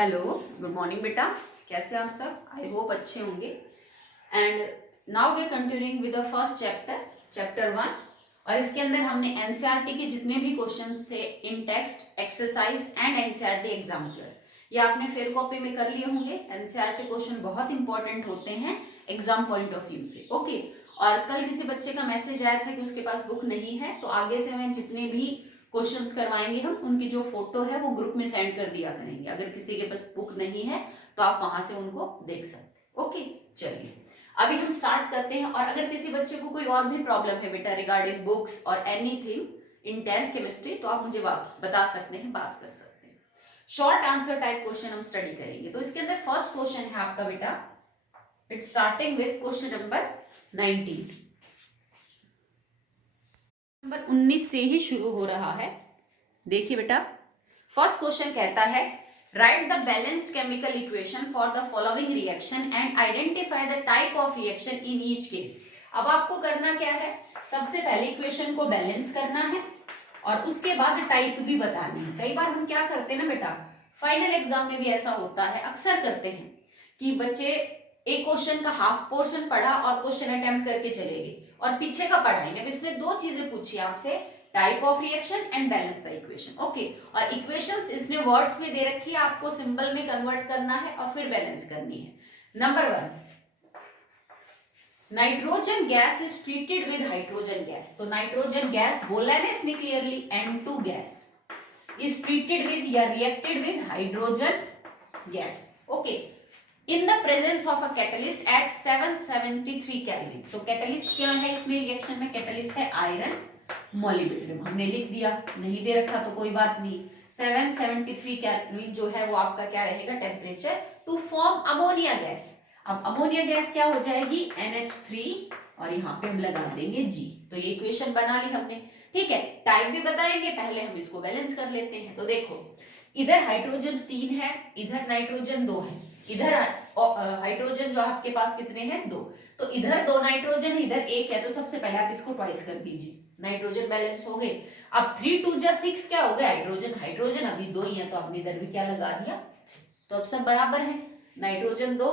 Hello, good morning बेटा। कैसे आप सब? आई होप अच्छे होंगे। And now we are continuing with the first chapter 1। और इसके अंदर हमने एनसीईआरटी के जितने भी क्वेश्चंस थे in text, exercise and NCERT exemplar, ये आपने फेयर कॉपी में कर लिए होंगे। एनसीईआरटी क्वेश्चन बहुत इंपॉर्टेंट होते हैं एग्जाम पॉइंट ऑफ व्यू से। ओके। और कल किसी बच्चे का मैसेज आया था कि उसके पास बुक नहीं है, तो आगे से मैं जितने भी क्वेश्चंस करवाएंगे हम उनकी जो फोटो है वो ग्रुप में सेंड कर दिया करेंगे। अगर किसी के पास बुक नहीं है तो आप वहां से उनको देख सकते। ओके, चलिए अभी हम स्टार्ट करते हैं। और अगर किसी बच्चे को कोई और भी प्रॉब्लम है बेटा रिगार्डिंग बुक्स और एनीथिंग इन 10th केमिस्ट्री, तो आप मुझे बता सकते हैं, बात कर सकते हैं। शॉर्ट आंसर टाइप क्वेश्चन हम स्टडी करेंगे। तो इसके अंदर फर्स्ट क्वेश्चन है आपका बेटा, it starting with question number 19। Number 19 से ही शुरू हो रहा है। देखिए बेटा, फर्स्ट क्वेश्चन कहता है right the balanced chemical equation for the following reaction and identify the type of reaction in each case. अब आपको करना क्या है, सबसे पहले इक्वेशन को बैलेंस करना है और उसके बाद टाइप भी बतानी है। कई बार हम क्या करते हैं ना बेटा, फाइनल एग्जाम में भी ऐसा होता है, अक्सर करते हैं कि बच्चे एक क्वेश्चन का हाफ पोर्शन पढ़ा और क्वेश्चन अटेम्प्ट करके चले गए और पीछे का पढ़ाएंगे। अब इसमें दो चीजें पूछी आपसे, type of reaction and balance the equation. Okay, और इक्वेशंस इसने वर्ड्स में दे रखी है, आपको सिंबल में कन्वर्ट करना है और फिर बैलेंस करनी है। Number 1, nitrogen gas is treated with hydrogen gas. तो नाइट्रोजन गैस बोला है ना इसने clearly, N2 gas is treated with या reacted with hydrogen gas. Okay, in the presence of a catalyst at 773 kelvin. तो कैटलिस्ट क्या है इसमें रिएक्शन में? कैटलिस्ट है आयरन मोलिब्डेनम। हमने लिख दिया, नहीं दे रखा तो कोई बात नहीं। 773 केल्विन जो है वो आपका क्या रहेगा temperature to form ammonia gas. अब अमोनिया गैस क्या हो जाएगी? NH3 और यहाँ पे हम लगा देंगे G। तो ये इक्वेशन बना ली हमने। ठीक है, टाइप भी बताएंगे, पहले हम इसको बैलेंस कर लेते हैं। तो देखो, इधर हाइड्रोजन 3 है, इधर नाइट्रोजन 2 है, इधर हाइड्रोजन जो आपके पास कितने हैं? 2। तो इधर 2 नाइट्रोजन, इधर 1 है, तो सबसे पहले आप इसको ट्वाइस कर दीजिए, नाइट्रोजन बैलेंस हो गए। अब 3 2 जा 6 क्या हो गया? हाइड्रोजन हाइड्रोजन अभी 2 ही है, तो आपने इधर भी क्या लगा दिया, तो अब सब बराबर है, नाइट्रोजन 2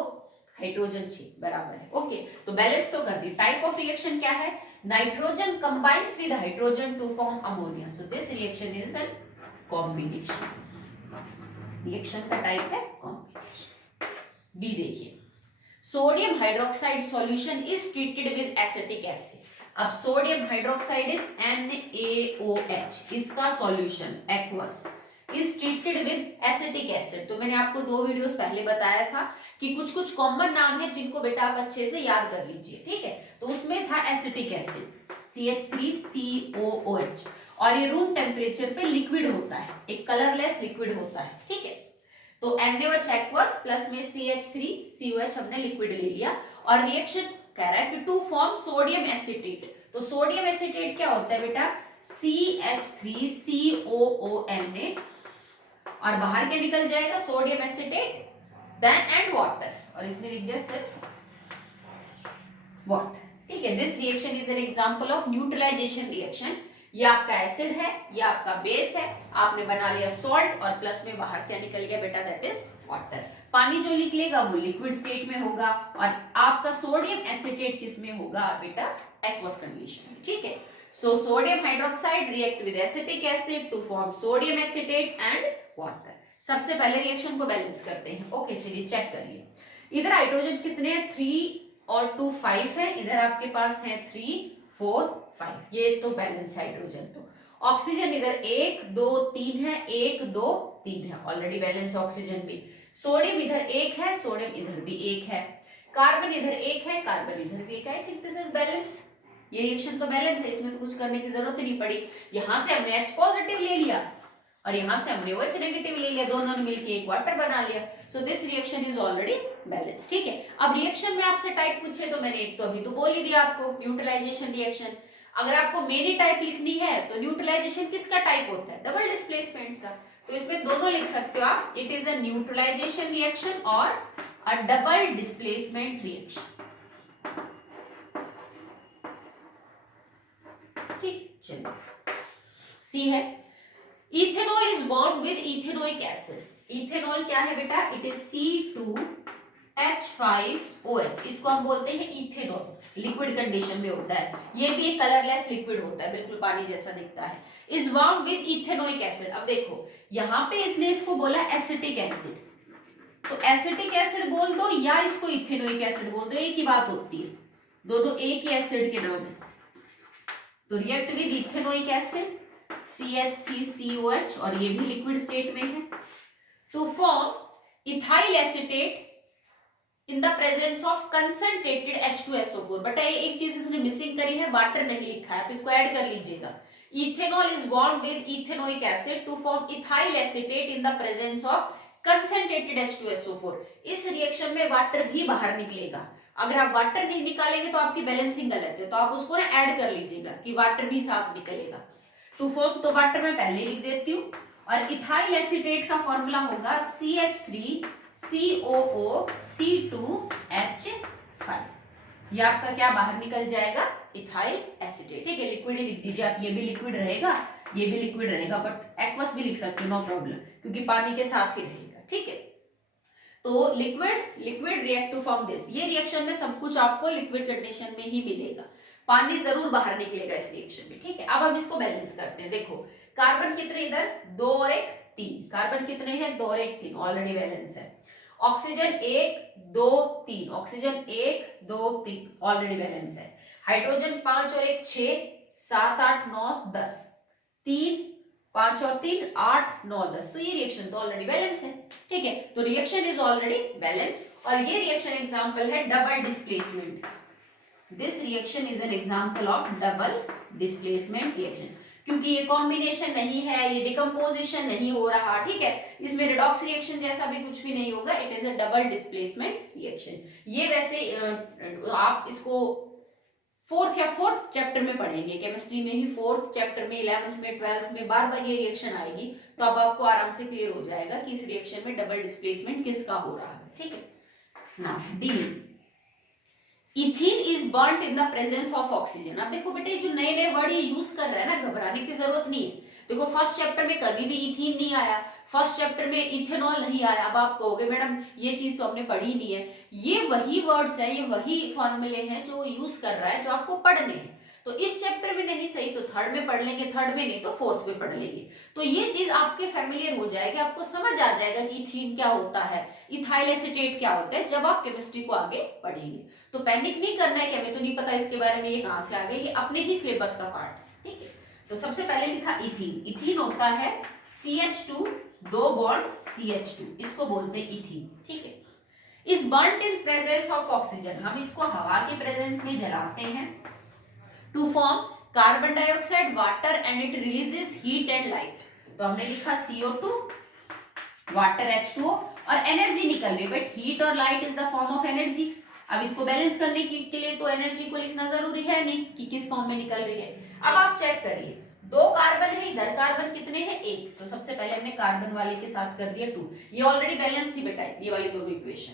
हाइड्रोजन 6 बराबर है। ओके, तो बैलेंस तो कर दी। टाइप ऑफ रिएक्शन क्या है? Nitrogen combines with hydrogen to form ammonia, so this reaction is an combination. Reaction का टाइप है कॉम्बिनेशन। बी देखिए, sodium hydroxide solution is treated with acetic acid. अब सोडियम हाइड्रोक्साइड इज NaOH, इसका solution aqueous is treated with acetic acid. तो मैंने आपको 2 videos पहले बताया था कि कुछ कुछ कॉमन नाम है जिनको बेटा आप अच्छे से याद कर लीजिए। ठीक है, तो उसमें था एसिटिक एसिड CH3COOH, और ये रूम टेम्परेचर पे लिक्विड होता है, एक कलरलेस लिक्विड होता है। ठीक है, तो NaOH एक्वस प्लस में CH3COH हमने लिक्विड ले लिया और रिएक्शन कह रहा है कि टू फॉर्म सोडियम एसिटेट। तो सोडियम एसिटेट क्या होता है बेटा? CH3COONA, और बाहर क्या निकल जाएगा? Sodium acetate then and water, और इसने लिख दिया सिर्फ वाटर। ठीक है, this reaction is an example of neutralization reaction. ये आपका एसिड है, ये आपका बेस है, आपने बना लिया सॉल्ट और प्लस में बाहर क्या निकल गया बेटा? That is water. पानी जो निकलेगा वो लिक्विड स्टेट में होगा और आपका सोडियम एसिटेट किस में होगा बेटा? एक्वस कंडीशन में। ठीक है, so sodium hydroxide react with acetic acid to form sodium acetate and water. सबसे पहले रिएक्शन को बैलेंस करते हैं। ओके, चलिए चेक करिए। इधर हाइड्रोजन कितने हैं? 3 और 2 5 है, इधर आपके पास है 3 4 5, ये तो बैलेंस हाइड्रोजन। तो ऑक्सीजन इधर 1 2 3 है, 1 2 3 है, ऑलरेडी बैलेंस ऑक्सीजन भी। सोडियम इधर 1 है, सोडियम इधर भी 1 है, कार्बन इधर 1 है, कार्बन इधर भी 1 है। I think this is balance. ये रिएक्शन तो बैलेंस है, इसमें तो कुछ करने की जरूरत ही नहीं पड़ी। यहां से हमने H पॉजिटिव ले लिया और यहां से हमने OH नेगेटिव ले लिया, दोनों ने मिलकर एक वाटर बना लिया। सो this reaction is already balance. ठीक है, अब रिएक्शन में आपसे टाइप पूछे तो मैंने एक तो अभी तो बोल ही दिया आपको, न्यूट्रलाइजेशन रिएक्शन। अगर आपको मेनी टाइप लिखनी है तो न्यूट्रलाइजेशन किसका टाइप होता है? डबल डिस्प्लेसमेंट का। तो इसमें दोनों लिख सकते हो आप, it is a neutralization reaction और अ डबल डिस्प्लेसमेंट रिएक्शन। ठीक, चलिए सी है, ethanol is bond with ethanoic acid. Ethanol क्या है बेटा, इट इज C2H5OH, इसको हम बोलते हैं इथेनॉल, लिक्विड कंडीशन में होता है, ये भी एक कलरलेस लिक्विड होता है, बिल्कुल पानी जैसा दिखता है, is bound with ethanoic acid. अब देखो यहाँ पे इसने इसको बोला एसिटिक एसिड, तो एसिटिक एसिड बोल दो या इसको इथेनोइक एसिड बोल दो, एक ही बात होती है, दोनों एक ही एसिड के नाम है। तो react with ethanoic acid CH3COH, और ये भी लिक्विड स्टेट में है, to form ethyl acetate in the presence of concentrated H2SO4। But एक चीज इसने मिसिंग करी है, वाटर नहीं लिखा है, आप इसको ऐड कर लीजिएगा। Ethanol is bond with ethanoic acid to form ethyl acetate in the presence of concentrated H2SO4। इस रिएक्शन में वाटर भी बाहर निकलेगा, अगर आप वाटर नहीं निकालेंगे तो आपकी बैलेंसिंग गलत है, तो आप उसको ना ऐड कर लीजिएगा कि वाटर भी साथ निकलेगा। टू फॉर्म, तो वाटर मैं पहले लिख देती हूँ, और इथाइल एसीटेट का फॉर्मूला होगा CH3COO C2H5, ये आपका क्या बाहर निकल जाएगा, इथाइल एसीटेट। ठीक है, लिक्विड ही लिख दीजिए आप, ये भी लिक्विड रहेगा, ये भी लिक्विड रहेगा, बट एक्वस भी लिख सकते हो, नो प्रॉब्लम, क्योंकि पानी के साथ ही रहेगा। ठीक है, तो liquid react to form this, ये रिएक्शन में सब कुछ आपको लिक्विड कंडीशन में ही मिलेगा, पानी जरूर बाहर निकलेगा इस रिएक्शन में। ठीक है, अब हम इसको बैलेंस करते हैं। देखो कार्बन कितने इधर, 2 और 1 3, कार्बन कितने हैं, 2 और 1 3, ऑलरेडी बैलेंस है। ऑक्सीजन 1 2 3, ऑक्सीजन 1 2 3, ऑलरेडी बैलेंस है। हाइड्रोजन 5 और 1 6 7 8 9 10, 3 5 और 3 8 9 10, तो ये रिएक्शन तो ऑलरेडी बैलेंस है। ठीक है, तो रिएक्शन इज ऑलरेडी बैलेंस्ड, और ये रिएक्शन एग्जांपल है double displacement. This reaction is an example of double displacement reaction, क्योंकि ये कॉम्बिनेशन नहीं है, ये डिकम्पोजिशन नहीं हो रहा। ठीक है, इसमें रिडॉक्स रिएक्शन जैसा भी कुछ भी नहीं होगा, it is a double displacement reaction. ये वैसे आप इसको फोर्थ चैप्टर में पढ़ेंगे, केमिस्ट्री में ही 4th चैप्टर में, 11th में, 12th में बार बार ये रिएक्शन आएगी, तो अब आपको आराम से क्लियर हो जाएगा कि इस रिएक्शन में डबल डिस्प्लेसमेंट किसका हो रहा है। ठीक है, now this ethene is burnt in the presence of oxygen. अब देखो बेटे, जो नए नए वर्ड ये यूज कर रहा है ना, घबराने की जरूरत नहीं है। देखो फर्स्ट चैप्टर में कभी भी इथीन नहीं आया, फर्स्ट चैप्टर में इथेनॉल नहीं आया। अब आप कहोगे मैडम ये चीज तो हमने पढ़ी नहीं है, ये वही वर्ड्स है, ये वही फॉर्मूले हैं जो यूज कर रहा है, जो आपको पढ़ने हैं। तो इस चैप्टर में नहीं सही तो थर्ड में पढ़ लेंगे, थर्ड में नहीं तो फोर्थ में पढ़ लेंगे, तो ये चीज आपके फेमिलियर हो जाएगी, आपको समझ आ जाएगा कि इथीन क्या होता है, इथाइल एसीटेट क्या होता है, जब आप केमिस्ट्री को आगे पढ़ेंगे। तो पैनिक नहीं करना है कि हमें तो नहीं पता इसके बारे में, ये कहां से आ गई, ये अपने ही सिलेबस का पार्ट है। ठीक है, तो सबसे पहले लिखा इथीन, इथीन होता है CH2 2 बॉन्ड CH2, इसको बोलते हैं इथीन। ठीक है, इस burnt in presence of oxygen, हम इसको हवा के प्रेजेंस में जलाते हैं, to form carbon dioxide water and it releases heat and light. तो हमने लिखा CO2 वाटर H2O, और एनर्जी निकल रही है, बट हीट और light is the form of energy. अब इसको बैलेंस करने के लिए तो एनर्जी को लिखना जरूरी है नहीं कि किस फॉर्म में निकल रही है। अब आप चेक करिए, 2 कार्बन है इधर, कार्बन कितने हैं 1, तो सबसे पहले हमने कार्बन वाले के साथ कर दिया 2, ये ऑलरेडी बैलेंस थी बेटा, ये वाली दोनों इक्वेशन।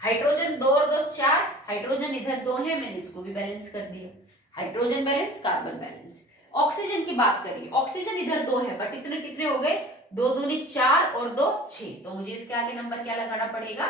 हाइड्रोजन 2 और 2 4, हाइड्रोजन इधर 2 है, मैंने इसको भी बैलेंस कर दिया, hydrogen balance carbon balance. Oxygen की बात करिए, ऑक्सीजन इधर 2 है, बट इतने कितने हो गए, 2 दूनी 4 और 2 6, तो मुझे इसके आगे नंबर क्या लगाना पड़ेगा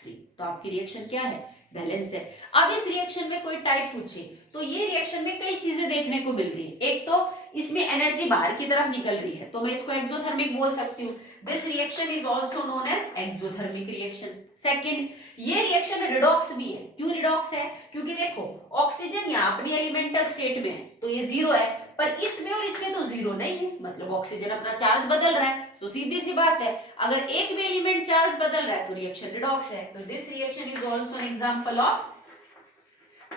3, तो आपकी रिएक्शन क्या है, बैलेंस है। अब इस रिएक्शन में कोई टाइप पूछे तो ये रिएक्शन में कई चीजें देखने को मिल रही है। एक तो इसमें एनर्जी बाहर की तरफ निकल रही है, तो मैं इसको एक्सोथर्मिक बोल सकती हूँ, this reaction is also known as exothermic reaction. Second, ये रिएक्शन रिडॉक्स भी है। क्यों रिडॉक्स है, क्योंकि देखो ऑक्सीजन यहाँ अपनी एलिमेंटल स्टेट में है तो ये 0 है, पर इसमें और इसमें तो 0 नहीं है, मतलब ऑक्सीजन अपना चार्ज बदल रहा है, तो सीधी सी बात है अगर एक भी एलिमेंट चार्ज बदल रहा है तो रिएक्शन रिडॉक्स है। तो this reaction is also an example of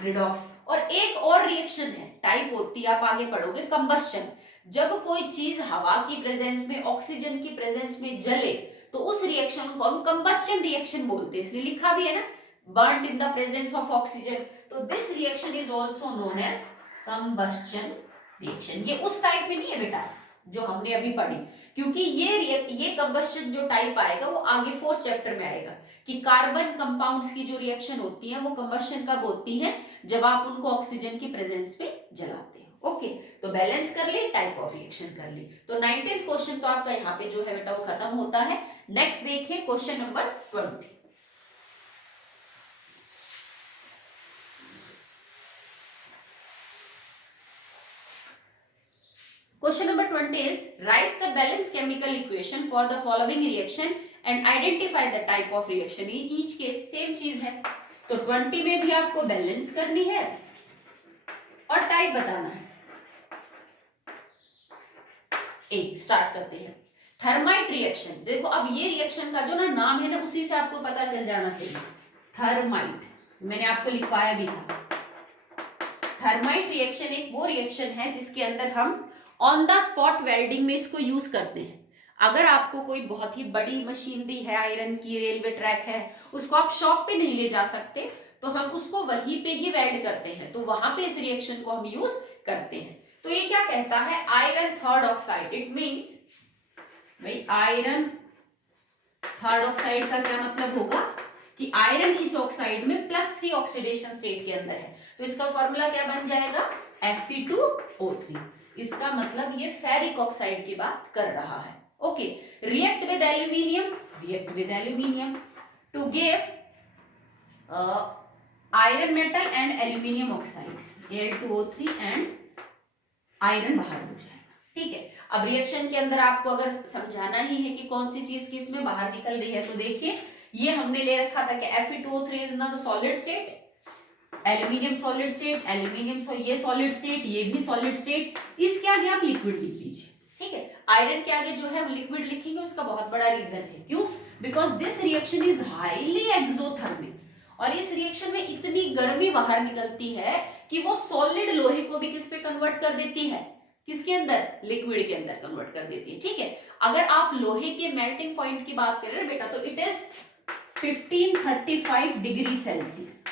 redox. और एक और रिएक्शन है, टाइप होती है, आप आगे पढ़ोगे, कंबस्टन। जब कोई चीज हवा की प्रेजेंस में, ऑक्सीजन की प्रेजेंस में जले तो उस रिएक्शन को हम कंबस्टन रिएक्शन बोलते हैं, इसलिए लिखा भी है ना, burned in the presence of oxygen. तो this reaction is also known as combustion reaction. ये उस टाइप में नहीं है बेटा जो हमने अभी पढ़ी, क्योंकि ये कंबस्टन जो टाइप आएगा वो आगे 4th चैप्टर में आएगा कि कार्बन कंपाउंड्स की जो रिएक्शन होती है वो कंबस्टन कब होती है, जब आप उनको ऑक्सीजन की प्रेजेंस पे जलाते हो। ओके, तो बैलेंस कर ली, टाइप ऑफ रिएक्शन कर ली। तो 19th क्वेश्चन तो आपका यहाँ पे जो है बेटा वो खत्म होता है। नेक्स्ट देखिए question number 20। Question number 20 is write the balanced chemical equation for the following reaction and identify the type of reaction in each case। Same चीज है, तो 20 में भी आपको बैलेंस करनी है और टाइप बताना है। एक स्टार्ट करते हैं थर्माइट रिएक्शन। देखो अब ये रिएक्शन का जो ना नाम है ना उसी से आपको पता चल जाना चाहिए, थर्माइट, मैंने आपको लिखवाया भी था। थर्माइट रिएक्शन एक वो रिएक्शन है जिसके अंदर हम ऑन द स्पॉट वेल्डिंग में इसको यूज करते हैं। अगर आपको कोई बहुत ही बड़ी मशीनरी है, आयरन की, रेलवे ट्रैक है, उसको आप शॉप पे नहीं ले जा सकते, तो हम उसको वहीं पे ही वेल्ड करते हैं, तो वहां पे इस रिएक्शन को हम यूज करते हैं। तो ये क्या कहता है, iron third oxide, it means भाई आयरन थर्ड ऑक्साइड का क्या मतलब होगा कि आयरन इस ऑक्साइड में +3 ऑक्सीडेशन स्टेट के अंदर है, तो इसका फॉर्मूला क्या बन जाएगा, Fe2O3। इसका मतलब ये फेरिक ऑक्साइड की बात कर रहा है। Okay, react with aluminium to give iron metal and aluminium oxide, Al2O3 and iron बाहर हो जाएगा। ठीक है, अब रिएक्शन के अंदर आपको अगर समझाना ही है कि कौन सी चीज किस में बाहर निकल रही है, तो देखिए ये हमने ले रखा था कि Fe2O3 is in the solid state, aluminium solid state, aluminium ये सॉलिड स्टेट, ये भी सॉलिड स्टेट, इसके आगे आप लिक्विड लिख लीजिए। ठीक है, आयरन के आगे जो है हम लिक्विड लिखेंगे, उसका बहुत बड़ा रीजन है, क्यों, because this reaction is highly exothermic, और इस रिएक्शन में इतनी गर्मी बाहर निकलती है कि वो सॉलिड लोहे को भी किस पे कन्वर्ट कर देती है, किसके अंदर, लिक्विड के अंदर कन्वर्ट कर देती है। ठीक है, अगर आप लोहे के मेल्टिंग पॉइंट की बात करें बेटा, तो it is 1535 degree Celsius,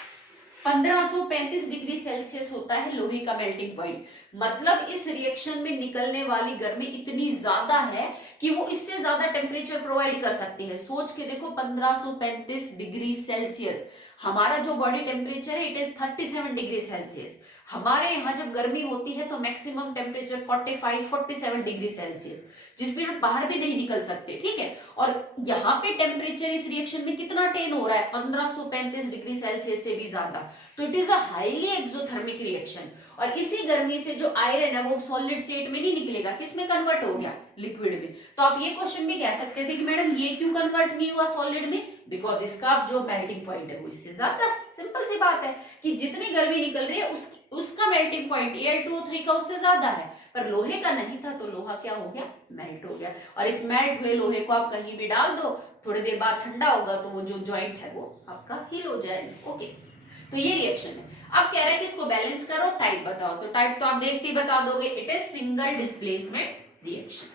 1535 degree Celsius होता है लोहे का मेल्टिंग पॉइंट। मतलब इस रिएक्शन में निकलने वाली गर्मी इतनी ज्यादा है कि वो इससे ज्यादा टेम्परेचर प्रोवाइड कर सकती है। सोच के देखो 1535 डिग्री सेल्सियस, हमारा जो बॉडी टेम्परेचर है इट इज 37 डिग्री सेल्सियस, हमारे यहाँ जब गर्मी होती है तो मैक्सिमम टेम्परेचर 45-47 डिग्री सेल्सियस, जिसमें हम बाहर भी नहीं निकल सकते। ठीक है, और यहाँ पे टेम्परेचर इस रिएक्शन में कितना टेन हो रहा है, 1535 डिग्री सेल्सियस से भी ज्यादा, तो it is a highly exothermic reaction. और इसी गर्मी से जो आयरन है वो सॉलिड स्टेट में नहीं निकलेगा, किसमें कन्वर्ट हो गया, लिक्विड में। तो आप ये क्वेश्चन भी कह सकते थे कि मैडम ये क्यों कन्वर्ट नहीं हुआ सॉलिड में, बिकॉज इसका जो मेल्टिंग पॉइंट है वो इससे ज्यादा है। सिंपल सी बात है कि जितनी गर्मी निकल रही है उसका मेल्टिंग पॉइंट Al2O3 का उससे ज्यादा है, पर लोहे का नहीं था, तो लोहा क्या हो गया, मेल्ट हो गया। और इस मेल्ट हुए लोहे को आप कहीं भी डाल दो, थोड़ी देर बाद ठंडा होगा तो वो जो जॉइंट है वो आपका हील हो जाएगा। ओके, तो ये रिएक्शन है। अब कह रहा है कि इसको बैलेंस करो, टाइप बताओ, तो टाइप तो आप देखते ही बता दोगे, it is single displacement reaction,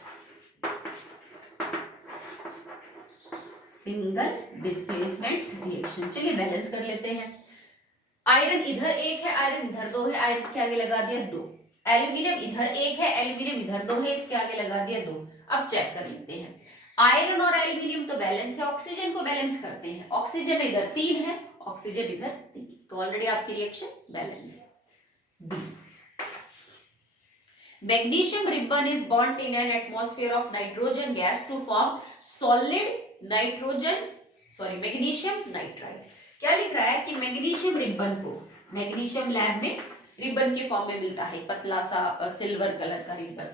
single displacement reaction. चलिए बैलेंस कर लेते हैं। आयरन इधर एक है, आयरन इधर दो है, आयरन के आगे लगा दिया 2, एल्यूमिनियम इधर एक है, एल्यूमिनियम इधर 2 है, इसके आगे लगा दिया 2। अब चेक कर लेते हैं, आयरन और एल्यूमिनियम तो बैलेंस है, ऑक्सीजन को बैलेंस करते हैं, ऑक्सीजन इधर 3 है, ऑक्सीजन इधर 3, तो ऑलरेडी आपकी रिएक्शन बैलेंस है। B, magnesium ribbon is bond in an atmosphere of nitrogen gas to form solid nitrogen magnesium nitride. क्या लिख रहा है कि मैग्नीशियम रिबन को, मैग्नीशियम लैब में रिबन के फॉर्म में मिलता है, पतला सा सिल्वर कलर का ribbon.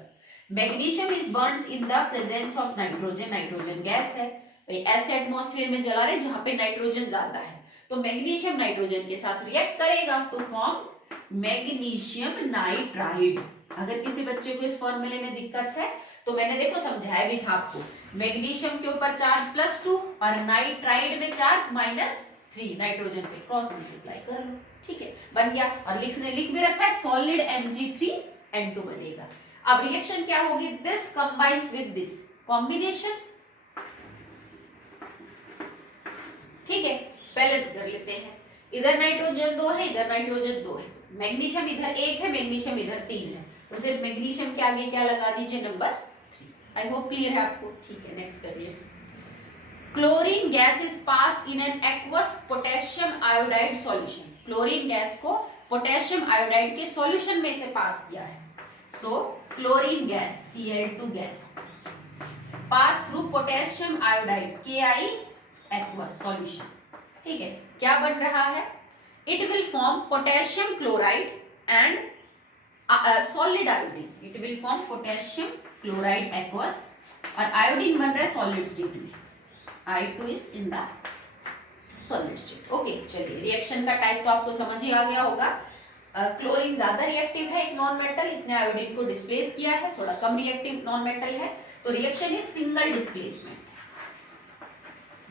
Magnesium is burned in the presence of nitrogen, nitrogen gas है, ऐसे एटमॉस्फेयर में जला रहे जहां पे नाइट्रोजन ज्यादा है, तो मैग्नीशियम नाइट्रोजन के साथ रिएक्ट करेगा टू फॉर्म मैग्नीशियम नाइट्राइड। अगर किसी बच्चे को इस फॉर्मूले में दिक्कत है तो मैंने देखो समझाया भी था आपको, मैग्नीशियम के ऊपर चार्ज +2 और नाइट्राइड में चार्ज -3, नाइट्रोजन पे क्रॉस मल्टीप्लाई कर लो। ठीक है, बन गया। और लिख भी रखा है सॉलिड Mg3N2 बनेगा। अब रिएक्शन क्या होगी, this combines with this, combination. ठीक है, बैलेंस कर लेते हैं, इधर नाइट्रोजन 2 है, इधर नाइट्रोजन 2 है, मैग्नीशियम इधर 1 है, मैग्नीशियम इधर 3 है, तो सिर्फ मैग्नीशियम के आगे क्या लगा दीजिए, नंबर 3। आई होप क्लियर है आपको। ठीक है, नेक्स्ट करिए। Chlorine gas is passed in an aqueous potassium iodide solution. Chlorine gas को पोटेशियम आयोडाइड के सॉल्यूशन में से पास किया है, so chlorine gas Cl2 gas pass through potassium iodide KI aqueous solution. ठीक है, क्या बन रहा है? It will form potassium chloride and solid iodine. It will form potassium chloride aqueous और आयोडीन बन रहा है सॉलिड स्टेट में। I2 is in the solid state. Okay, चलिए रिएक्शन का टाइप तो आपको समझ ही आ गया होगा। क्लोरीन ज्यादा रिएक्टिव है, एक नॉन मेटल, इसने आयोडीन को डिस्प्लेस किया है, थोड़ा कम रिएक्टिव नॉन मेटल है, तो reaction is single displacement.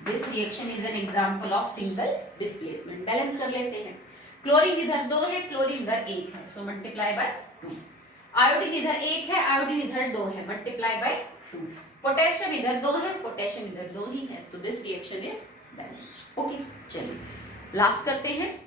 This reaction is an example of single displacement. Balance कर लेते हैं। क्लोरीन इधर 2 है, क्लोरीन इधर 1 है, तो मल्टीप्लाई बाय 2। आयोडीन इधर 1 है, आयोडीन इधर 2 है, मल्टीप्लाई बाय 2। पोटेशियम इधर 2 है, पोटेशियम इधर 2 ही है, तो this reaction is balanced. Okay, चलिए लास्ट करते हैं।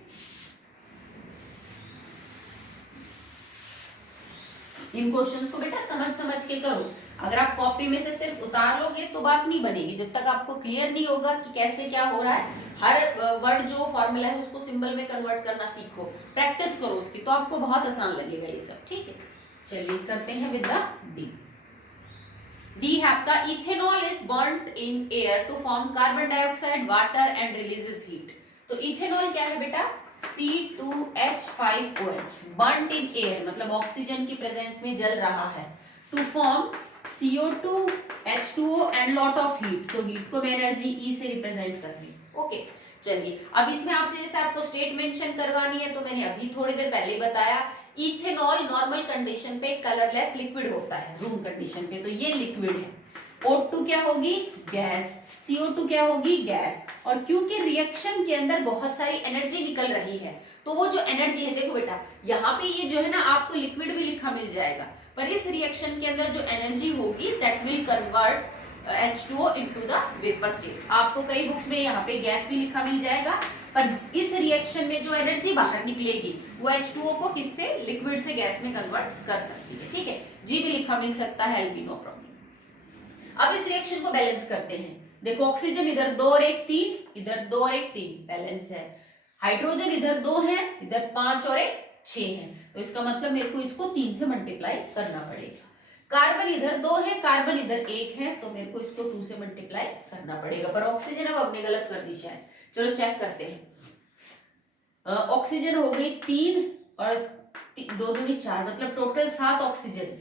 इन क्वेश्चंस को बेटा समझ समझ के करो। अगर आप कॉपी में से सिर्फ उतार लोगे तो बात नहीं बनेगी, जब तक आपको क्लियर नहीं होगा कि कैसे क्या हो रहा है। हर वर्ड जो फॉर्मूला है उसको सिंबल में कन्वर्ट करना सीखो, प्रैक्टिस करो उसकी, तो आपको बहुत आसान लगेगा ये सब। ठीक है, चलिए करते हैं विद द डी। डी है आपका ethanol is burned in air to form carbon dioxide water and releases heat. तो इथेनॉल क्या है बेटा? C2H5OH बर्न्ड इन एयर मतलब ऑक्सीजन की प्रेजेंस में जल रहा है, to form CO2 H2O and lot of heat. तो हीट को मैं एनर्जी E से रिप्रेजेंट कर रही हूँ। ओके, चलिए अब इसमें आपसे जैसे आपको स्टेट मेंशन करवानी है, तो मैंने अभी थोड़ी देर पहले बताया इथेनॉल नॉर्मल कंडीशन पे कलरलेस लिक्विड होता है, रूम कंडीशन पे, तो ये लिक्विड है। O2 क्या होगी? गैस। CO2 क्या होगी? गैस। और क्योंकि रिएक्शन के अंदर बहुत सारी एनर्जी निकल रही है, तो वो जो एनर्जी है, देखो बेटा यहाँ पे ये जो है ना आपको लिक्विड भी लिखा मिल जाएगा, पर इस रिएक्शन के अंदर जो एनर्जी होगी that will convert H2O into the vapour state. आपको कई बुक्स में यहाँ पे गैस भी लिखा मिल जाएगा, पर इस रिएक्शन में जो एनर्जी बाहर निकलेगी वो H2O को किससे? लिक्विड से गैस में कन्वर्ट कर सकती है। ठीक है, जी भी लिखा मिल सकता है, एल बी नो प्रॉब्लम। अब इस रिएक्शन को बैलेंस करते हैं। देखो ऑक्सीजन इधर 2 और 1 3, इधर 2 और 1 3, बैलेंस है। हाइड्रोजन इधर 2 है, इधर 5 और 1 6 है, तो इसका मतलब मेरे को इसको 3 से मल्टीप्लाई करना पड़ेगा। कार्बन इधर 2 है, कार्बन इधर 1 है, तो मेरे को इसको 2 से मल्टीप्लाई करना पड़ेगा। पर ऑक्सीजन अब हमने गलत कर दी शायद, चलो चेक करते हैं। ऑक्सीजन हो गई 3 और 2 दूनी 4, मतलब टोटल 7 ऑक्सीजन।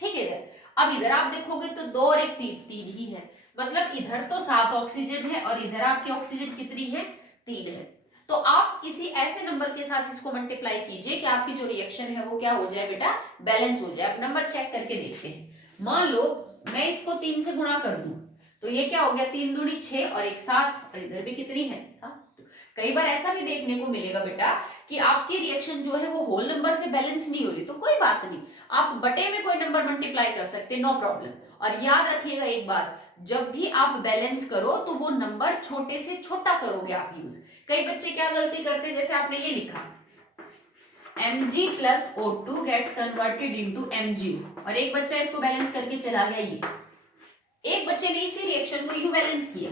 ठीक है, अब इधर आप देखोगे तो 2 और 1 3 ही है, मतलब इधर तो 7 ऑक्सीजन है और इधर आपकी ऑक्सीजन कितनी है? 3 है। तो आप किसी ऐसे नंबर के साथ इसको मल्टीप्लाई कीजिए कि आपकी जो रिएक्शन है वो क्या हो जाए बेटा? बैलेंस हो जाए। अब नंबर चेक करके देखते हैं। मान लो मैं इसको 3 से गुणा कर दूं, तो ये क्या हो गया? 3 दूनी 6 और 1 7, और इधर भी कितनी है? 7। कई बार ऐसा भी देखने को मिलेगा बेटा कि आपकी रिएक्शन जो है वो होल नंबर से बैलेंस नहीं हो रही, तो कोई बात नहीं, आप बटे में कोई नंबर मल्टीप्लाई कर सकते हैं, नो प्रॉब्लम। और याद रखिएगा एक बात, जब भी आप बैलेंस करो तो वो नंबर छोटे से छोटा करोगे आप यूज। कई बच्चे क्या गलती करते हैं, जैसे आपने ये लिखा Mg plus O2 gets converted into MgO, और एक बच्चा इसको बैलेंस करके चला गया, ये एक बच्चे ने इसी रिएक्शन को यूं बैलेंस किया।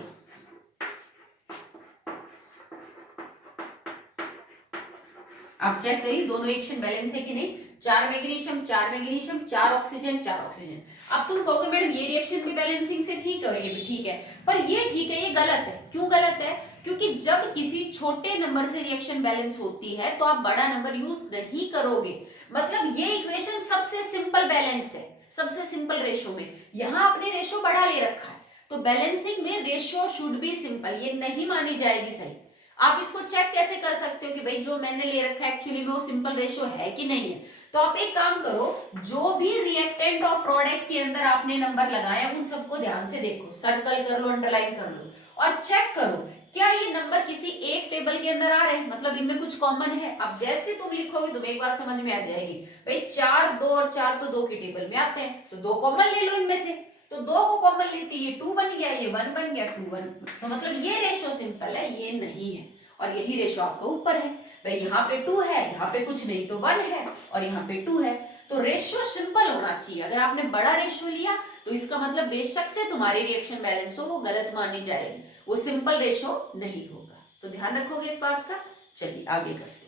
आप चेक करिए दोनों रिएक्शन बैलेंस है कि नहीं। 4 मैग्नीशियम 4 मैग्नीशियम 4 ऑक्सीजन 4 ऑक्सीजन। अब तुम कहोगे मैडम ये रिएक्शन भी बैलेंसिंग से ठीक है और ये भी ठीक है, पर ये ठीक है ये गलत है। क्यों गलत है? क्योंकि जब किसी छोटे नंबर से रिएक्शन बैलेंस होती है तो आप बड़ा नंबर यूज नहीं करोगे। मतलब ये इक्वेशन सबसे सिंपल बैलेंस्ड है, सबसे सिंपल रेशो में। यहां आपने रेशो बड़ा ले रखा है, तो बैलेंसिंग में रेशो शुड बी सिंपल, ये नहीं मानी जाएगी सही। आप इसको चेक कैसे कर सकते हो कि भाई जो मैंने ले रखा है एक्चुअली में वो सिंपल रेशो है कि नहीं है? तो आप एक काम करो, जो भी रिएक्टेंट और प्रोडक्ट के अंदर आपने नंबर लगाए उन सबको ध्यान से देखो, सर्कल कर लो, अंडरलाइन कर लो और चेक करो क्या ये नंबर किसी एक टेबल के अंदर आ रहे हैं, मतलब इनमें कुछ कॉमन है। अब जैसे तुम लिखोगे तुम्हें एक बात समझ में आ जाएगी, भाई 4 2 और 4 तो 2 की टेबल में आते हैं, तो 2 कॉमन ले लो इनमें से। तो 2 को कॉमन लेते ये 2 बन गया, ये 1 बन गया, 2 1, तो मतलब ये रेशो सिंपल है, ये नहीं है। और यही रेशो आपका ऊपर है, भाई यहाँ पे 2 है, यहाँ पे कुछ नहीं तो 1 है, और यहाँ पे 2 है, तो रेशो सिंपल होना चाहिए। अगर आपने बड़ा रेशो लिया तो इसका मतलब बेशक से तुम्हारी रिएक्शन बैलेंस हो वो गलत मानी जाएगी, वो सिंपल रेशो नहीं होगा। तो ध्यान रखोगे इस बात का। चलिए आगे करते हैं।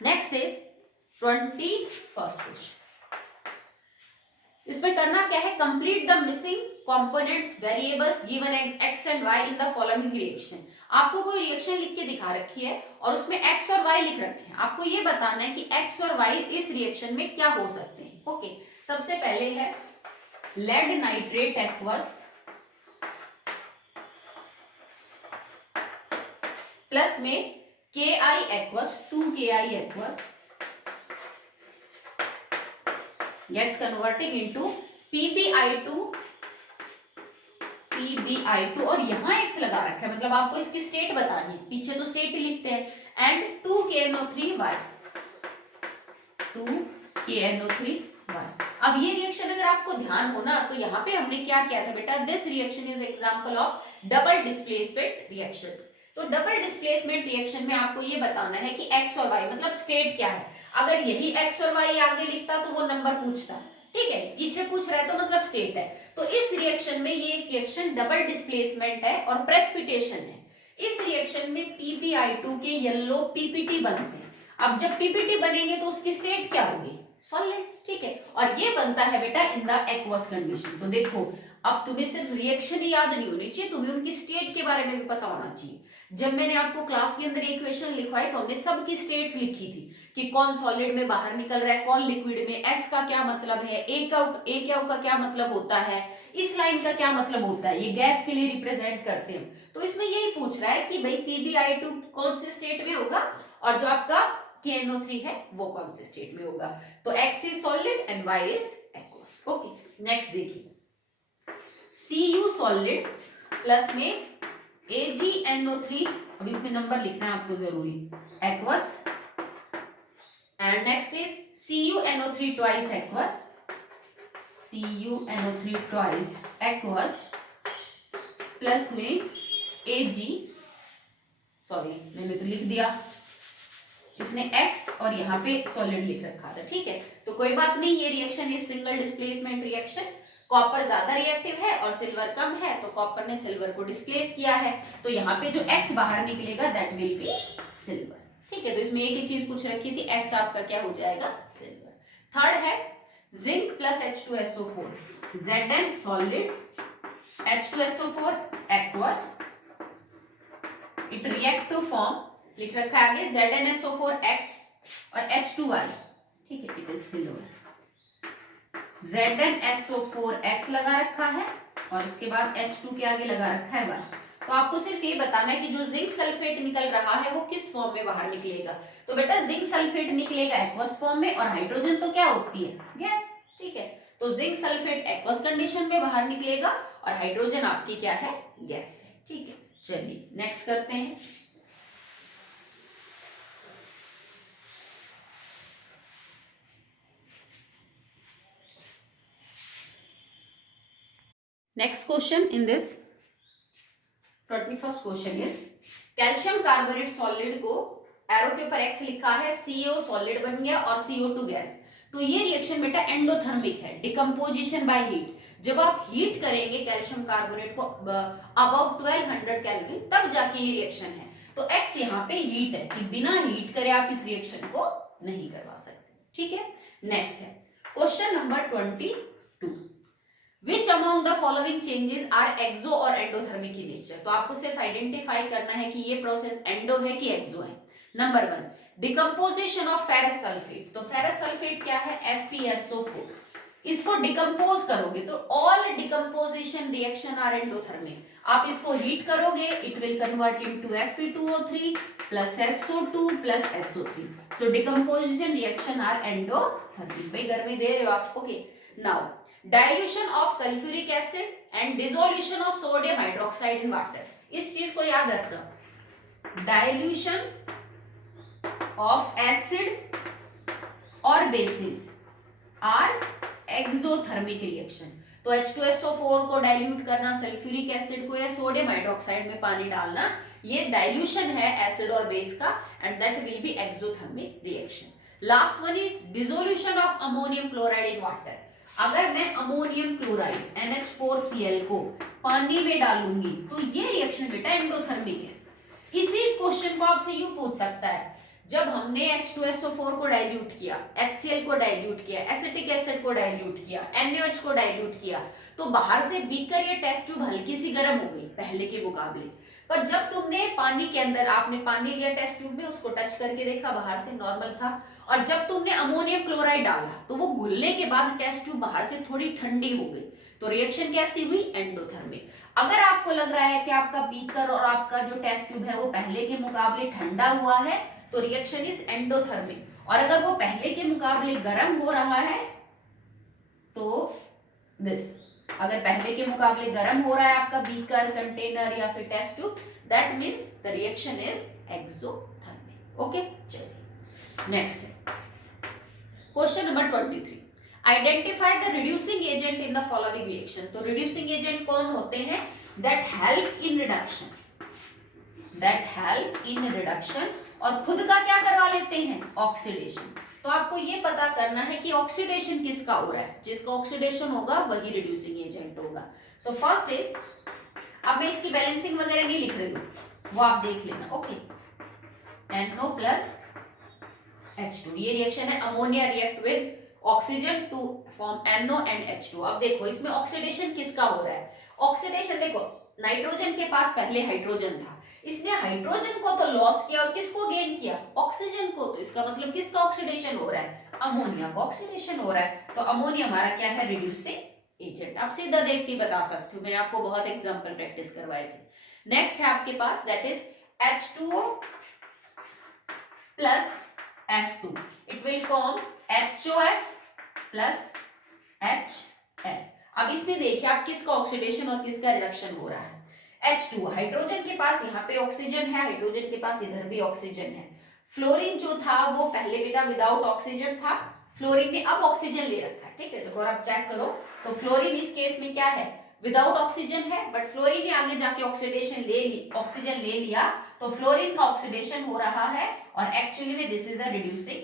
Next is 21st question. इसमें करना क्या है, complete the missing components variables given X and Y in the following reaction. आपको कोई रिएक्शन लिख के दिखा रखी है और उसमें एक्स और वाई लिख रखे हैं, आपको ये बताना है कि एक्स और वाई इस रिएक्शन में क्या हो सकते हैं। ओके, सबसे पहले है लेड नाइट्रेट एक्वस प्लस में KI aqueous 2KI aqueous gets converting into PbI2 और यहाँ x लगा रखा है, मतलब आपको इसकी स्टेट बतानी है, पीछे तो स्टेट ही लिखते हैं, एंड 2KNO3Y 2KNO3Y। अब ये रिएक्शन अगर आपको ध्यान हो ना, तो यहाँ पे हमने क्या किया था बेटा, this reaction is example of double displacement reaction. तो डबल डिस्प्लेसमेंट रिएक्शन में आपको ये बताना है कि x और y मतलब स्टेट क्या है। अगर यही x और y आगे लिखता तो वो नंबर पूछता, ठीक है, पीछे पूछ रहा है तो मतलब स्टेट है। तो इस रिएक्शन में ये रिएक्शन डबल डिस्प्लेसमेंट है और प्रेसिपिटेशन है। इस रिएक्शन में PbI2 के येलो PPT बनते हैं। अब जब PPT बनेंगे तो उसकी स्टेट क्या होगी, सॉलिड, ठीक है, और ये बनता है बेटा इन द एक्वस कंडीशन। तो देखो, अब तुम्हें सिर्फ रिएक्शन ही याद नहीं होनी चाहिए, तुम्हें उनकी स्टेट के बारे में भी पता होना चाहिए। जब मैंने आपको क्लास के अंदर इक्वेशन लिखवाई तो हमने सबकी स्टेट्स लिखी थी कि कौन सॉलिड में बाहर निकल रहा है, कौन लिक्विड में, एस का क्या मतलब है, ए का क्या मतलब होता है, इस लाइन का क्या मतलब होता है, ये गैस के लिए रिप्रेजेंट करते हैं। तो इसमें यही पूछ रहा है कि भाई PbI2 कौन से स्टेट में होगा और जो आपका KNO3 है वो कौन से स्टेट में होगा। तो X is solid and Y is aqueous. Okay, next देखिए, Cu सॉलिड प्लस में AgNO3, अब इसमें नंबर लिखना है आपको जरूरी, aqueous, and next is CuNO3 twice aqueous, CuNO3 twice aqueous plus में Ag, सॉरी मैंने तो लिख दिया, इसने X और यहाँ पे सॉलिड लिख रखा था, ठीक है, तो कोई बात नहीं, ये reaction is single displacement reaction. Copper ज्यादा रिएक्टिव है और सिल्वर कम है, तो कॉपर ने सिल्वर को डिस्प्लेस किया है, तो यहाँ पे जो X बाहर निकलेगा दैट विल बी सिल्वर, ठीक है। तो इसमें एक ही चीज पूछ रखी थी, X आपका क्या हो जाएगा, सिल्वर। थर्ड है zinc plus H2SO4, Zn solid H2SO4 aqueous, it react to form, लिख रखा है आगे ZnSO4X और H2Y, ठीक है, इट इज सिल्वर। ZnSO4X लगा रखा है और उसके बाद H2 के आगे लगा रखा है Y। तो आपको सिर्फ ये बताना है कि जो जिंक सल्फेट निकल रहा है वो किस फॉर्म में बाहर निकलेगा। तो बेटा जिंक सल्फेट निकलेगा एक्वस फॉर्म में, और हाइड्रोजन तो क्या होती है, गैस, ठीक है। तो जिंक सल्फेट एक्वस कंडीशन में बाहर निकलेगा और हाइड्रोजन आपकी क्या है, गैस है, ठीक है। चलिए नेक्स्ट करते हैं। Next question in this 21st question is calcium carbonate solid को एरो के ऊपर X लिखा है, CO सॉलिड बन गया और CO2 गैस। तो ये रिएक्शन बेटा एंडोथर्मिक है, डिकम्पोजिशन बाय हीट। जब आप हीट करेंगे कैल्शियम कार्बोनेट को अबव 1200 केल्विन तब जाके ये रिएक्शन है। तो X यहाँ पे हीट है कि बिना हीट करे आप इस रिएक्शन को नहीं करवा सकते, ठीक है। नेक्स्ट है question number 22, Which among the following changes are exo और एंडोथर्मिक in nature? तो आपको सिर्फ आइडेंटिफाई करना है कि ये प्रोसेस एंडो है कि एक्सो है। Number 1, decomposition of ferrous sulphate. तो फेरस सल्फेट क्या है, FeSO4। इसको डिकम्पोज करोगे तो all decomposition reaction are endothermic. आप इसको हीट करोगे, it will convert into Fe2O3 plus SO2 plus SO3। So decomposition reaction are endothermic. भाई गर्मी दे रहे हो आप, okay. Now dilution of sulphuric acid and dissolution of sodium hydroxide in water. इस चीज को याद रखना, डाइल्यूशन ऑफ एसिड और बेसिस आर एक्सोथर्मिक रिएक्शन। तो H2SO4 को डाइल्यूट करना, सल्फ्यूरिक एसिड को या सोडियम हाइड्रोक्साइड में पानी डालना, ये डाइल्यूशन है एसिड और बेस का, and that will be exothermic reaction. Last one is dissolution of ammonium chloride in water. अगर मैं अमोनियम क्लोराइड NH4Cl को पानी में डालूंगी तो ये रिएक्शन बेटा एंडोथर्मिक है। इसी क्वेश्चन को आपसे यूं पूछ सकता है, जब हमने H2SO4 को डाइल्यूट किया, HCl को डाइल्यूट किया, एसिटिक एसिड को डाइल्यूट किया, NaOH को डाइल्यूट किया, तो बाहर से बीकर या टेस्ट ट्यूब हल्की सी गर्म हो गई पहले के मुकाबले। पर जब तुमने पानी के अंदर, आपने पानी लिया टेस्ट ट्यूब में, उसको टच करके देखा, बाहर से नॉर्मल था, और जब तुमने अमोनियम क्लोराइड डाला तो वो घुलने के बाद टेस्ट ट्यूब बाहर से थोड़ी ठंडी हो गई, तो रिएक्शन कैसी हुई? एंडोथर्मिक। अगर आपको लग रहा है कि आपका बीकर और आपका जो टेस्ट ट्यूब है वो पहले के मुकाबले ठंडा हुआ है, तो रिएक्शन इज एंडोथर्मिक। और अगर वो पहले के मुकाबले गर्म हो रहा है तो दिस, अगर पहले के मुकाबले गर्म हो रहा है आपका बीकर, कंटेनर या फिर test tube, that means the reaction is exothermic. Okay, चलिए नेक्स्ट है question number 23। Identify the reducing agent in the following reaction. तो रिड्यूसिंग एजेंट कौन होते हैं? That help in reduction, that help in reduction, और खुद का क्या करवा लेते हैं? ऑक्सीडेशन। तो आपको ये पता करना है कि ऑक्सीडेशन किसका हो रहा है, जिसका ऑक्सीडेशन होगा वही रिड्यूसिंग एजेंट होगा। सो फर्स्ट इज, अब मैं इसकी बैलेंसिंग वगैरह नहीं लिख रही हूं, वो आप देख लेना। ओके, NO प्लस H2, ये रिएक्शन है, ammonia react with oxygen to form NO and H2। अब देखो इसमें ऑक्सीडेशन किसका हो रहा है? ऑक्सीडेशन देखो, नाइट्रोजन के पास पहले हाइड्रोजन था, इसने हाइड्रोजन को तो लॉस किया और किसको गेन किया? ऑक्सीजन को। तो इसका मतलब किसका ऑक्सीडेशन हो रहा है? अमोनिया का ऑक्सीडेशन हो रहा है। तो अमोनिया हमारा क्या है? Reducing agent. आप सीधा देखती बता सकते हो, मैंने आपको बहुत एग्जांपल प्रैक्टिस करवाए थे। नेक्स्ट है आपके पास, that is H2O plus F2, it will form HOF plus HF। अब इसमें देखिए आप किसका ऑक्सीडेशन और किसका रिडक्शन हो रहा है। H2, हाइड्रोजन के पास यहाँ पे ऑक्सीजन है, हाइड्रोजन के पास इधर भी ऑक्सीजन है। फ्लोरीन जो था वो पहले बेटा विदाउट ऑक्सीजन था, फ्लोरीन ने अब ऑक्सीजन ले रखा है, ठीक है। देखो आप चेक करो, तो फ्लोरीन इस केस में क्या है? विदाउट ऑक्सीजन है, बट फ्लोरीन ने आगे जाके ऑक्सीडेशन ले ली, ऑक्सीजन ले लिया, तो फ्लोरीन का ऑक्सीडेशन हो रहा है, और एक्चुअली में this is a reducing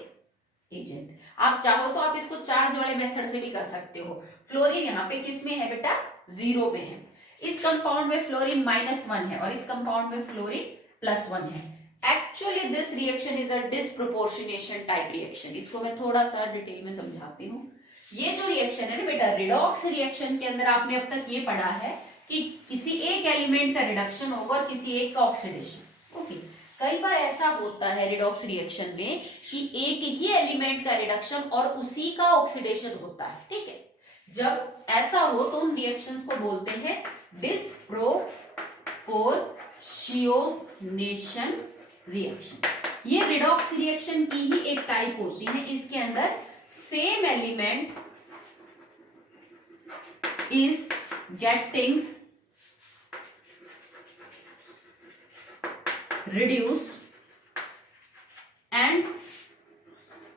agent. आप चाहो तो आप इसको चार्ज वाले मेथड से भी कर सकते हो। फ्लोरीन यहाँ पे किस में है बेटा? 0 पे है। इस कंपाउंड में फ्लोरीन -1 है और इस कंपाउंड में फ्लोरीन +1 है। Actually this reaction is a disproportionation type reaction. इसको मैं थोड़ा सा डिटेल में समझाती हूँ। ये जो रिएक्शन है ना बेटा, रिडॉक्स रिएक्शन के अंदर आपने अब तक ये पढ़ा है कि किसी एक एलिमेंट का रिडक्शन होगा और किसी एक का ऑक्सीडेशन। ओके, कई बार ऐसा होता है रिडॉक्स रिएक्शन में कि एक ही एलिमेंट का रिडक्शन और उसी का ऑक्सीडेशन होता है, ठीक है। जब ऐसा हो तो उन रिएक्शंस को बोलते हैं डिस्प्रोपोर्शनेशन रिएक्शन। ये रिडॉक्स रिएक्शन की ही एक टाइप होती है। इसके अंदर same element is getting reduced and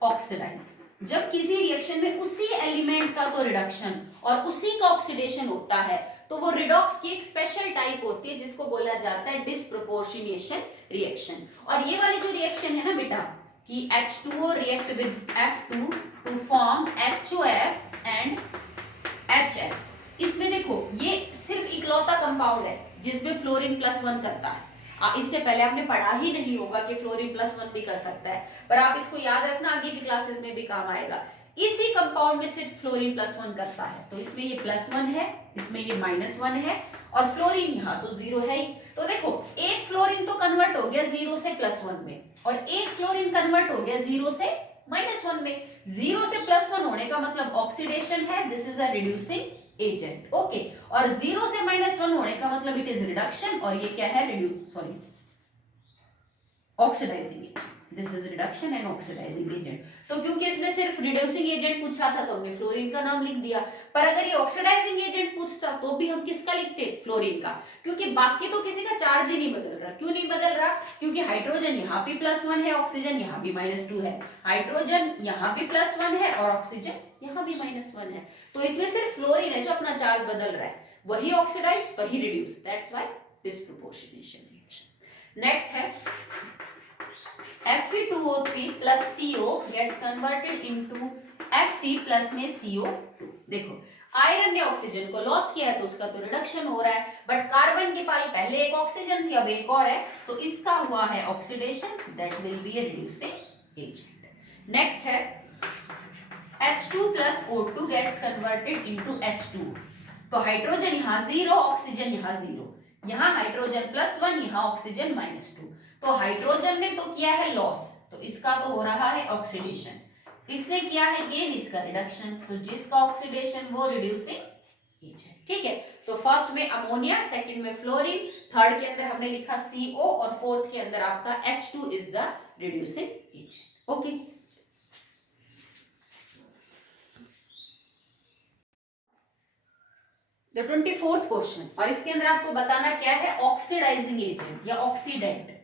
oxidized। जब किसी रिएक्शन में उसी एलिमेंट का तो रिडक्शन और उसी का ऑक्सीडेशन होता है तो वो रिडॉक्स की एक स्पेशल टाइप होती है जिसको बोला जाता है डिस्प्रोपोर्शनेशन रिएक्शन। और ये वाली जो रिएक्शन है ना बेटा कि H2O react with F2 to form HOF and HF, इसमें देखो ये सिर्फ इकलौता कंपाउंड है जिसमें फ्लोरीन +1 करता है। इससे पहले आपने पढ़ा ही नहीं होगा कि फ्लोरीन +1 भी कर सकता है, पर आप इसको याद रखना, आगे की क्लासेस में भी काम आएगा। इसी कंपाउंड में सिर्फ फ्लोरीन +1 करता है, तो इसमें ये +1 है, इसमें ये -1 है, और फ्लोरीन यहाँ तो 0 है ही। तो देखो एक फ्लोरीन तो कन्वर्ट हो गया 0 से +1 में, और एक फ्लोरीन कन्वर्ट हो गया 0 से -1 में। 0 से +1 होने का मतलब ऑक्सीडेशन है, this is a reducing agent. Okay, और 0 से -1 होने का मतलब इट इज रिडक्शन, और ये क्या है? Oxidizing agent. This is reduction and oxidizing agent. तो क्योंकि इसने सिर्फ रिड्यूसिंग एजेंट पूछा था तो हमने फ्लोरीन का नाम लिख दिया, पर अगर ये ऑक्सीडाइजिंग एजेंट पूछता तो भी हम किसका लिखते? फ्लोरीन का, क्योंकि बाकी तो किसी का चार्ज ही नहीं बदल रहा। क्यों नहीं बदल रहा? क्योंकि हाइड्रोजन यहाँ भी +1 है, ऑक्सीजन यहाँ भी -2 है, हाइड्रोजन यहाँ भी +1 है और ऑक्सीजन यहाँ भी -1 है। तो इसमें सिर्फ फ्लोरीन है जो अपना चार्ज बदल रहा है, वही ऑक्सीडाइज वही reduce, that's why disproportionation reaction. Next है Fe2O3 plus CO gets converted into Fe plus में CO2। देखो आयरन ने ऑक्सीजन को लॉस किया है तो उसका तो रिडक्शन हो रहा है, बट कार्बन के पास पहले एक ऑक्सीजन थी अब एक और है तो इसका हुआ है oxidation, that will B a reducing agent. Next है H2 plus O2 gets converted into H2। तो हाइड्रोजन यहाँ 0, ऑक्सीजन यहाँ 0, यहाँ हाइड्रोजन +1, यहाँ ऑक्सीजन -2। तो हाइड्रोजन ने तो किया है लॉस तो इसका तो हो रहा है ऑक्सीडेशन, इसने किया है गेन, इसका रिडक्शन, तो जिसका ऑक्सीडेशन वो रिड्यूसिंग एजेंट। ठीक है, तो फर्स्ट में अमोनिया, सेकंड में फ्लोरीन, थर्ड के अंदर हमने लिखा CO और फोर्थ के अंदर आपका H2 is the reducing agent. Okay, the 24th question, और इसके अंदर आपको बताना क्या है, ऑक्सीडाइजिंग एजेंट या ऑक्सीडेंट।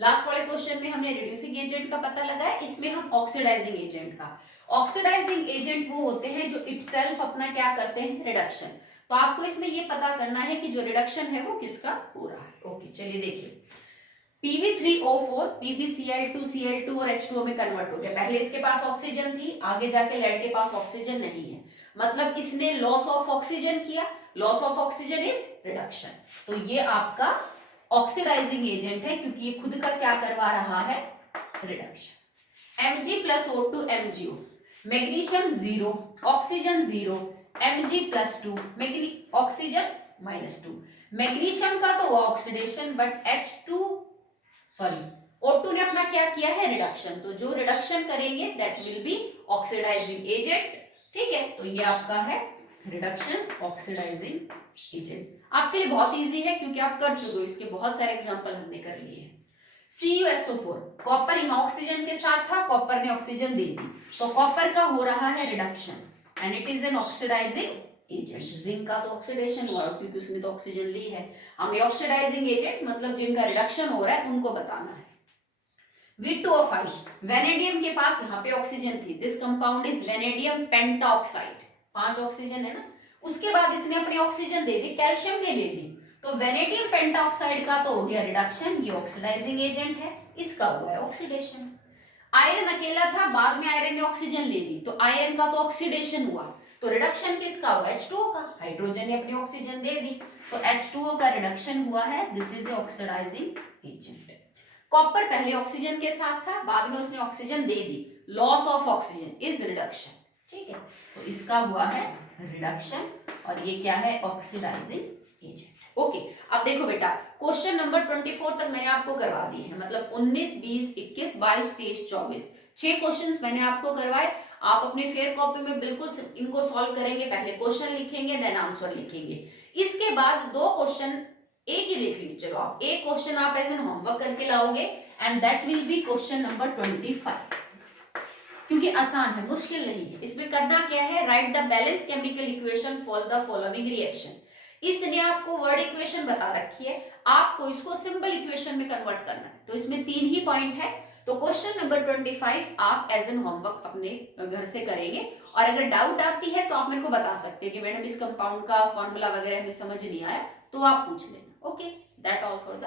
लास्ट वाले क्वेश्चन में हमने रिड्यूसिंग एजेंट का पता लगाया, इसमें हम ऑक्सीडाइजिंग एजेंट का। ऑक्सीडाइजिंग एजेंट वो होते हैं जो इटसेल्फ अपना क्या करते हैं, रिडक्शन। तो आपको इसमें ये पता करना है कि जो रिडक्शन है वो किसका हो रहा है। ओके चलिए देखिए, Pb3O4 PbCl2Cl2 और H2O में कन्वर्ट हो गया। पहले इसके पास ऑक्सीजन थी, आगे जाके लेड के पास ऑक्सीजन नहीं है, मतलब इसने लॉस ऑफ ऑक्सीजन किया, loss of oxygen is reduction. तो ये आपका ऑक्सीडाइजिंग एजेंट है क्योंकि ये खुद का क्या करवा रहा है, reduction. Mg plus O2 MgO, magnesium 0, oxygen 0, Mg+2, oxygen -2। Magnesium का तो हुआ ऑक्सीडेशन, बट O2 ने अपना क्या किया है, रिडक्शन। तो जो रिडक्शन करेंगे that will be oxidizing agent. ठीक है, तो ये आपका है रिडक्शन ऑक्सीडाइजिंग एजेंट। आपके लिए बहुत इजी है क्योंकि आप कर चुके हो, इसके बहुत सारे एग्जांपल हमने कर लिए हैं। CuSO4, कॉपर यहाँ ऑक्सीजन के साथ था, कॉपर ने ऑक्सीजन दे दी तो कॉपर का हो रहा है reduction and it is an oxidizing agent. Zinc का तो ऑक्सीडेशन हुआ क्योंकि उसने तो ऑक्सीजन ली है। हमें ऑक्सीडाइजिंग एजेंट मतलब जिनका रिडक्शन हो रहा है उनको बताना है। V2O5, वेनेडियम के पास यहाँ पे ऑक्सीजन थी, this compound is vanadium pentoxide, 5 oxygen है ना, उसके बाद इसने अपनी ऑक्सीजन दे दी, कैल्शियम ने ले ली, तो वेनेडियम पेंटाऑक्साइड का तो हो गया रिडक्शन, ये ऑक्सीडाइजिंग एजेंट है, इसका हुआ है ऑक्सीडेशन। आयरन अकेला था, बाद में आयरन ने ऑक्सीजन ले ली तो आयरन का तो ऑक्सीडेशन हुआ, तो रिडक्शन किसका हुआ, H2O का, हाइड्रोजन ने अपनी ऑक्सीजन दे दी तो H2O का रिडक्शन हुआ है, this is a oxidizing agent. Copper पहले ऑक्सीजन के साथ था, बाद में उसने ऑक्सीजन दे दी, loss of oxygen is reduction. ठीक है, तो इसका हुआ है रिडक्शन और ये क्या है, ऑक्सीडाइजिंग एजेंट। ओके, अब देखो बेटा, क्वेश्चन नंबर 24 तक मैंने आपको करवा दिए हैं, मतलब 19, 20, 21, 22, 23, 24 6 क्वेश्चंस मैंने आपको करवाए। आप अपने फेयर कॉपी में बिल्कुल इनको सॉल्व करेंगे, पहले क्वेश्चन लिखेंगे देन आंसर लिखेंगे। इसके बाद 2 क्वेश्चन एक ही लिख लीजिए, चलो आप एक क्वेश्चन आप एज एन होमवर्क करके लाओगे and that will B question number 25, क्योंकि आसान है, मुश्किल नहीं है। इसमें करना क्या है, right the balance chemical equation for the following reaction. इसने आपको वर्ड इक्वेशन बता रखी है, आपको इसको सिंपल इक्वेशन में कन्वर्ट करना है, तो इसमें 3 ही पॉइंट है। तो क्वेश्चन नंबर 25 आप एज एन होमवर्क अपने घर से करेंगे, और अगर डाउट आती है तो आप मेरे को बता सकते हैं कि मैडम इस कंपाउंड का फॉर्मूला वगैरह हमें समझ नहीं आया, तो आप पूछ लेना। Okay, that all for the